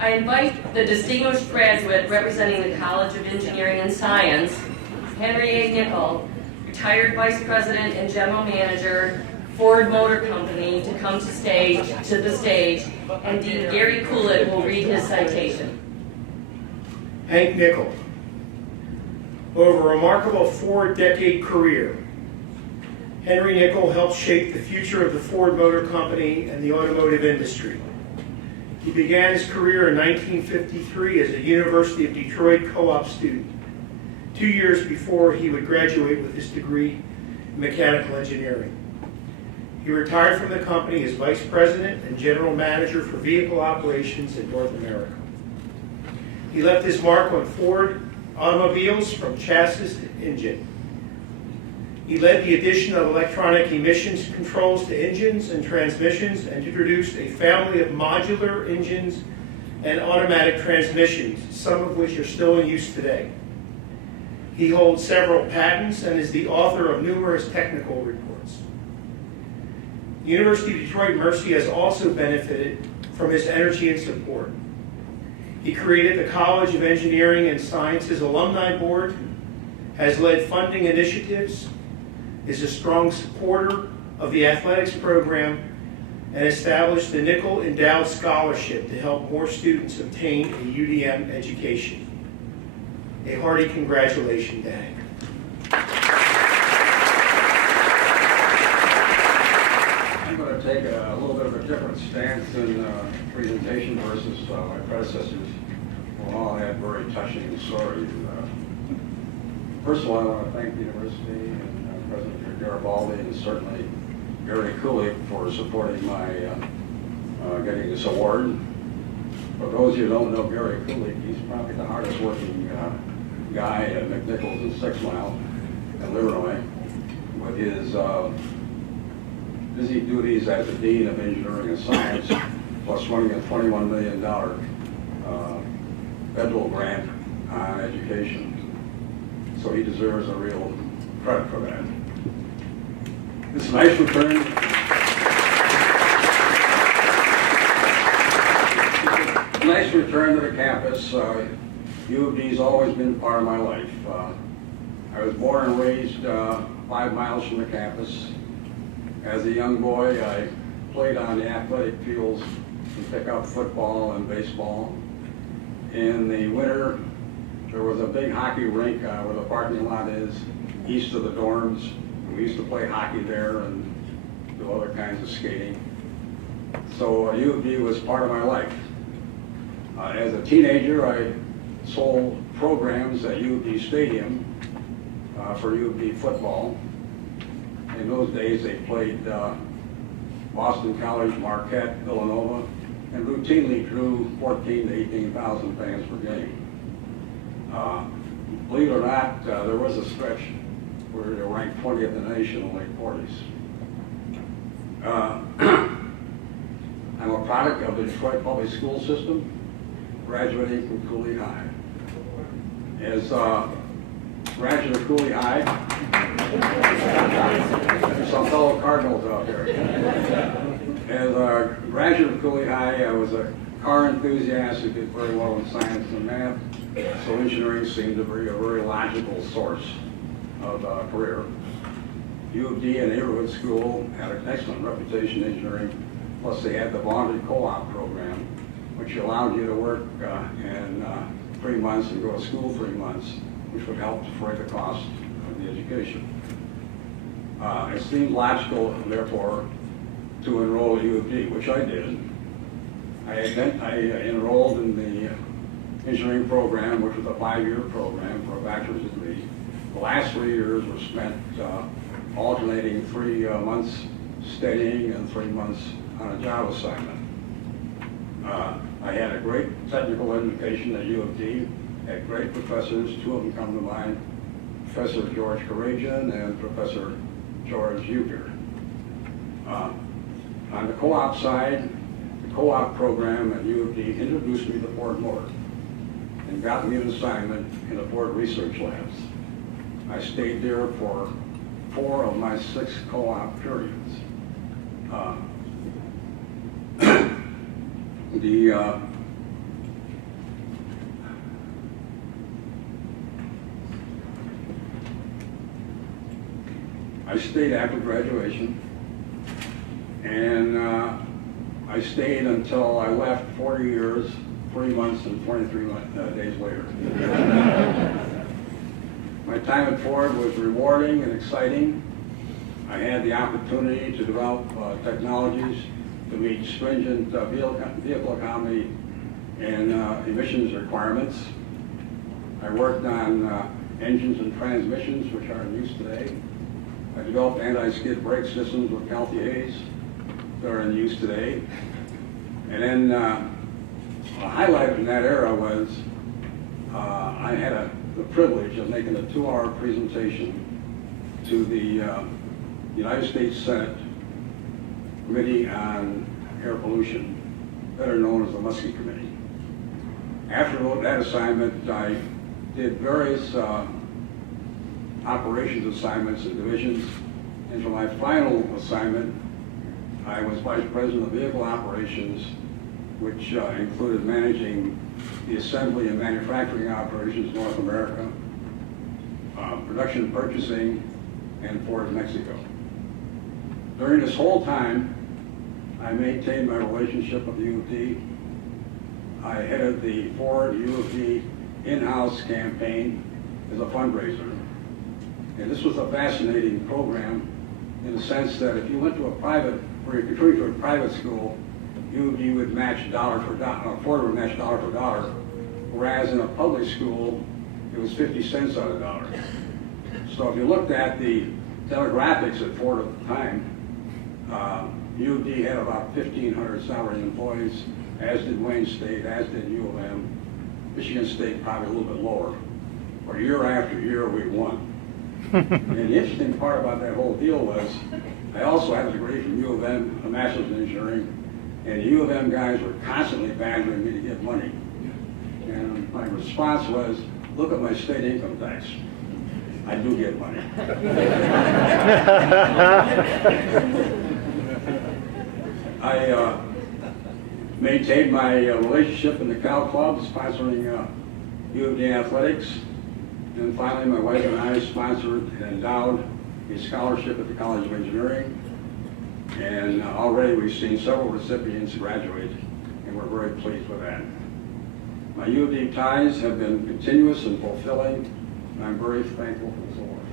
I invite the distinguished graduate representing the College of Engineering and Science, Henry Hank Nickol, retired Vice President and General Manager, Ford Motor Company, to come to the stage, and Dean Gary Coolett will read his citation. Hank Nickol. Over a remarkable 4-decade career, Henry Nickol helped shape the future of the Ford Motor Company and the automotive industry. He began his career in 1953 as a University of Detroit co-op student, 2 years before he would graduate with his degree in mechanical engineering. He retired from the company as Vice President and General Manager for Vehicle Operations in North America. He left his mark on Ford automobiles from chassis to engine. He led the addition of electronic emissions controls to engines and transmissions and introduced a family of modular engines and automatic transmissions, some of which are still in use today. He holds several patents and is the author of numerous technical reports. The University of Detroit Mercy has also benefited from his energy and support. He created the College of Engineering and Sciences Alumni Board, has led funding initiatives, is a strong supporter of the athletics program, and established the Nickol Endowed Scholarship to help more students obtain a UDM education. A hearty congratulations to Hank. I'm going to take a little bit of a different stance in presentation versus my predecessors, who all had very touching stories. First of all, I want to thank the university and President Garibaldi and certainly Gary Cooley for supporting my getting this award. For those of you who don't know Gary Cooley, he's probably the hardest working guy at McNichols and 6 Mile in Illinois, with his busy duties as the Dean of Engineering and Science, plus running a $21 million federal grant on education. So he deserves a real credit for that. It's a nice return. Nice return to the campus. U of D's always been part of my life. I was born and raised 5 miles from the campus. As a young boy, I played on the athletic fields and pick up football and baseball. In the winter, there was a big hockey rink where the parking lot is, east of the dorms. We used to play hockey there and do other kinds of skating. So U of D was part of my life. As a teenager, I sold programs at U of D Stadium for U of D football. In those days, they played Boston College, Marquette, Villanova, and routinely drew 14,000 to 18,000 fans per game. Believe it or not, there was a stretch where they ranked 20th in the nation in the late 40s. I'm a product of the Detroit public school system, graduating from Cooley High. As graduate of Cooley High, there's some fellow Cardinals out there. As a graduate of Cooley High, I was a car enthusiast who did very well in science and math, so engineering seemed to be a very logical source of career. U of D and neighborhood school had an excellent reputation in engineering, plus they had the bonded co-op program, which allowed you to work in 3 months and go to school 3 months, which would help defray the cost of the education. It seemed logical, therefore, to enroll at U of D, which I did. I enrolled in the engineering program, which was a 5-year program for a bachelor's degree. The last 3 years were spent alternating 3 months studying and 3 months on a job assignment. I had a great technical education at U of D, had great professors. 2 of them come to mind, Professor George Karajan and Professor George Euchre. On the co-op side, the co-op program at U of D introduced me to Ford Motor and got me an assignment in the Ford Research Labs. I stayed there for 4 of my 6 co-op periods. I stayed after graduation, and I stayed until I left 40 years, 3 months, and 23 days later. My time at Ford was rewarding and exciting. I had the opportunity to develop technologies to meet stringent vehicle economy and emissions requirements. I worked on engines and transmissions, which are in use today. I developed anti-skid brake systems with Calty Hayes that are in use today. And then a highlight in that era was I had the privilege of making a 2-hour presentation to the United States Senate Committee on Air Pollution, better known as the Muskie Committee. After that assignment, I did various operations assignments and divisions, and for my final assignment, I was Vice President of Vehicle Operations, which included managing the assembly and manufacturing operations in North America, production purchasing, and Ford Mexico. During this whole time, I maintained my relationship with U of D. I headed the Ford U of D in-house campaign as a fundraiser. And this was a fascinating program in the sense that if you went to a private, or if you went to a private school, U of D would match dollar for dollar, Ford would match dollar for dollar, whereas in a public school, it was 50 cents on a dollar. So if you looked at the demographics at Ford at the time, U of D had about 1,500 salaried employees, as did Wayne State, as did U of M. Michigan State probably a little bit lower. But year after year, we won. And the interesting part about that whole deal was, I also had a degree from U of M, a master's in engineering, and the U of M guys were constantly badgering me to get money. And my response was, look at my state income tax. I do get money. I maintained my relationship in the Cal Club, sponsoring U of D athletics. And finally, my wife and I sponsored and endowed a scholarship at the College of Engineering. And already we've seen several recipients graduate, and we're very pleased with that. My U of D ties have been continuous and fulfilling, and I'm very thankful for this award.